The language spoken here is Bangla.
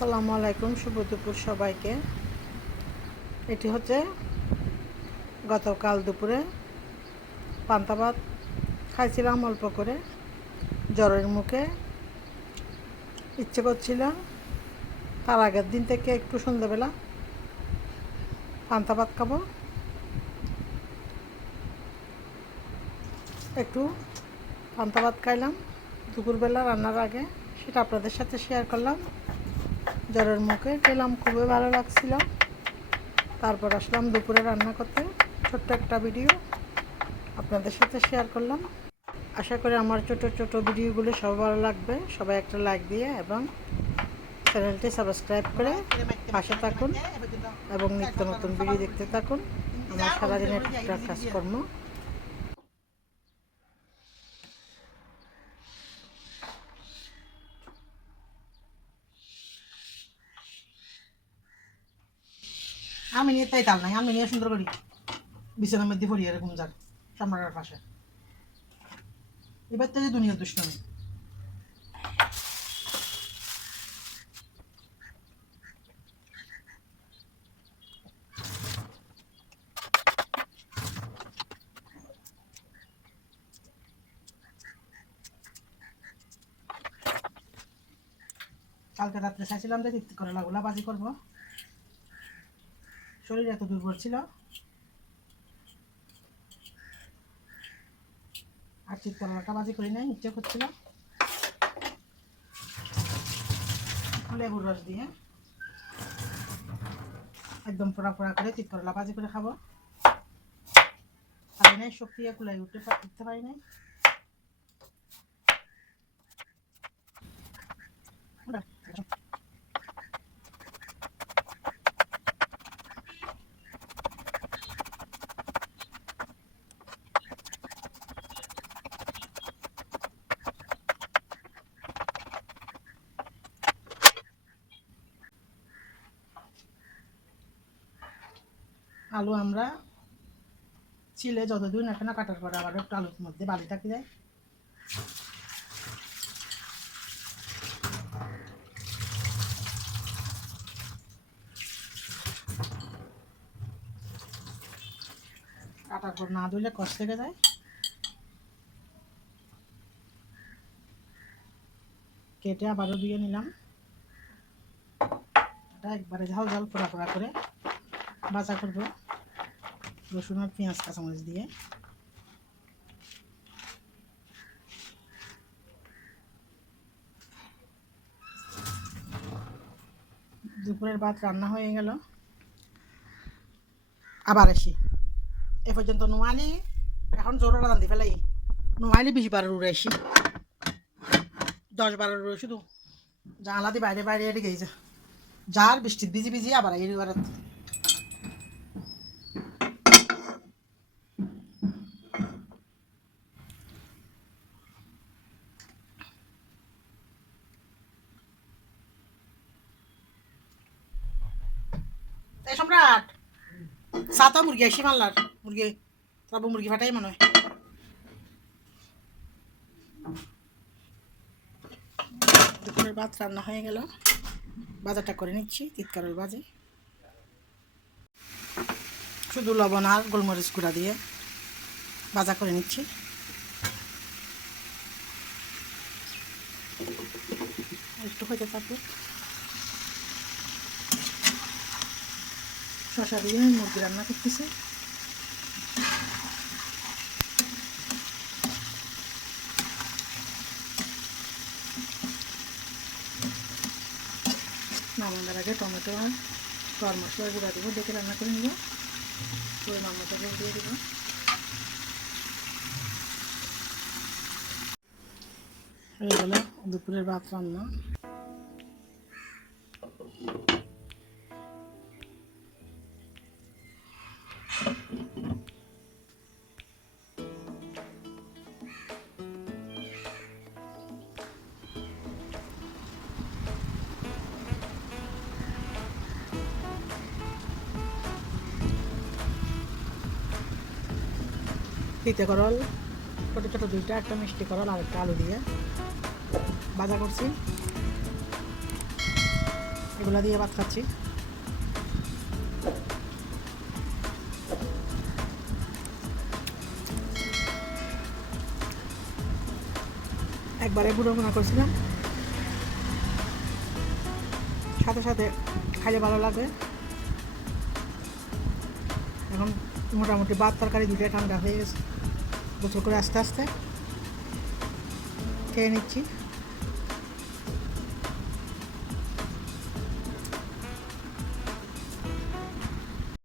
আসসালামু আলাইকুম, শুভ দুপুর সবাইকে। এটি হচ্ছে গতকাল দুপুরে পান্তা ভাত খাইছিলাম অল্প করে। জ্বরের মুখে ইচ্ছে করছিল তার আগের দিন থেকে একটু সন্ধ্যাবেলা পান্তা ভাত খাবো। একটু পান্তা ভাত খাইলাম দুপুরবেলা রান্নার আগে, সেটা আপনাদের সাথে শেয়ার করলাম। জ্বরের মুখে খেলাম, খুবই ভালো লাগছিল। তারপর আসলাম দুপুরে রান্না করতে, ছোট্ট একটা ভিডিও আপনাদের সাথে শেয়ার করলাম। আশা করি আমার ছোট ছোট ভিডিওগুলো সব ভালো লাগবে। সবাই একটা লাইক দিয়ে এবং চ্যানেলটি সাবস্ক্রাইব করে পাশে থাকুন এবং নিত্য নতুন ভিডিও দেখতে থাকুন। আমার সারাদিনের টুকটাক কাজকর্ম। আমি নিয়ে তাই তাল নাই, আমি নিয়ে সুন্দর করি বিছানার মধ্যে পড়ি এরকম যার সম্রাটের পাশে। এবার থেকে দুনিয়া দুষ্টমি। কালকে রাত্রে চাইছিলাম যে তৃপ্তি করে লাগুলা বাজি করবো, শরীর এত দুর্বল ছিল আর চিৎকরলাটা বাজি করি নাই। ইচ্ছে করছিল লেবুর রস দিয়ে একদম পোড়া পোড়া করে চিৎকরলা বাজি করে খাবো। পারি নাই, শক্তি কুলাই উঠতে পারি নাই। আলু আমরা ছিলে যতদিন না কাটার পরে আবার একটু আলুর মধ্যে বালি থাকি যায়। কাটার পর না ধুলে কষ্ট থেকে যায়। কেটে আবারও ধুয়ে নিলাম। এটা একবারে ঝাল ঝাল পোড়া পোড়া করে ভাজা করবো রসুন আর পেঁয়াজ কাঁচামরিচ দিয়ে। দুপুরের ভাত রান্না হয়ে গেল। আবার আসি এ পর্যন্ত নোয়ালি, এখন জোরে রাঁধি ফেলাই নোয়ালি 20-12 উড়ে আসি, 10-12 উড়ে শুধু জানলা দিয়ে বাইরে বাইরে এড়ে গেছে যার বৃষ্টির ভিজি ভিজি আবার এই এবার সম্রাট সাতা মুরগি আসি মানলার মুরগি তারপর মুরগি ফাটাই মনে হয়। দুপুরের ভাত রান্না হয়ে গেল, বাজারটা করে নিচ্ছি তিতকারের বাজে। শুধু লবণ আর গোলমরিচ গুঁড়া দিয়ে ভাজা করে নিচ্ছি। একটু হতে থাকবে। শশা দিয়ে মুরগি রান্না করতেছি। নামানোর আগে টমেটো আর গরম মশলার গুঁড়া দেবো, দেখে রান্না করে নেব। পরিমাণ মতো দিয়ে দেবো। হয়ে গেল দুপুরের ভাত রান্না। তিতে করল ছোটো ছোটো দুইটা, একটা মিষ্টি করল আর একটা আলু দিয়ে ভাজা করছি। এগুলো দিয়ে ভাত খাচ্ছি। একবারে বুড়ো মনে করছিলাম, সাথে সাথে খাইলে ভালো লাগবে। এখন মোটামুটি ভাত তরকারি দুটোই ঠান্ডা হয়ে গেছে, গোসল করে আস্তে আস্তে খেয়ে নিচ্ছি।